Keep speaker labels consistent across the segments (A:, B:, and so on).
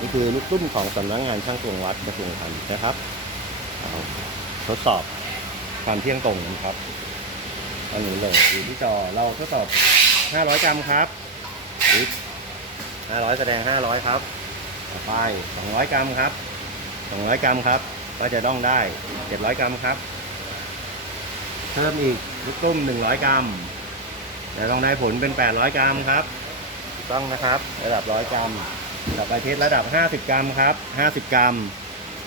A: นี่คือลูกตุ้มของสำนักงานช่างตวงวัดกระทรวงพาณิชย์นะครับทดสอบความเที่ยงตรงนะครับอันนี้เลยดูที่จอเราทดสอบ 500 กรัมครับ500 แสดง 500 ครับต่อไป 200 กรัมครับ 200 กรัมครับ ก็จะต้องได้ 700 กรัมครับ เพิ่มอีกลูกตุ้ม 100 กรัมจะต้องได้ผลเป็น 800 กรัมครับ ต้องนะครับ ระดับ 100 กรัม ต่อไปเทสระดับ 50 กรัมครับ 50 กรัม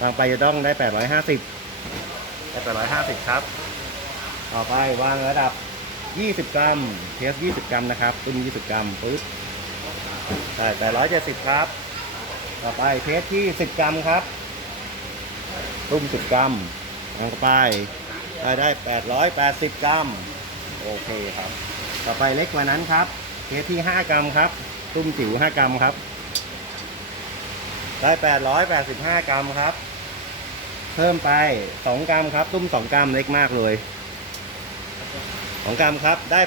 A: ต่อไปจะต้องได้ 850 ได้ 850 ครับ ต่อไปวางระดับ 20 กรัม เทส 20 กรัมนะครับตุ้ม20 กรัมปึ๊บได้870 ครับ ต่อไปเทสที่ 10 กรัมครับตุ้ม 10 กรัมวางเข้าไปได้ได้ 880 กรัม โอเคครับ ต่อไปเล็กกว่านั้นครับ เทสที่ 5 กรัมครับ ตุ้มจิ๋ว 5 กรัมครับ ได้885กรัมครับ เพิ่มไป2กรัมครับ ตุ้ม2กรัมเล็กมากเลย2กรัมครับ ได้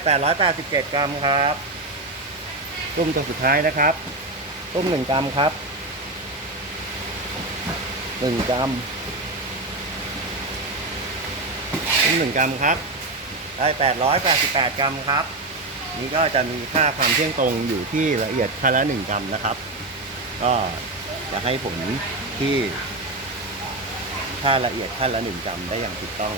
A: 887กรัมครับ ตุ้มตัวสุดท้ายนะครับ ตุ้ม1กรัมครับ1กรัมตุ้ม1กรัมครับ ได้888กรัมครับ นี่ก็จะมีค่าความเที่ยงตรงอยู่ที่ละเอียดค่าละ1กรัมนะครับ ก็ จะให้ผลที่ค่าละเอียดค่าละ1กรัมได้อย่างถูกต้อง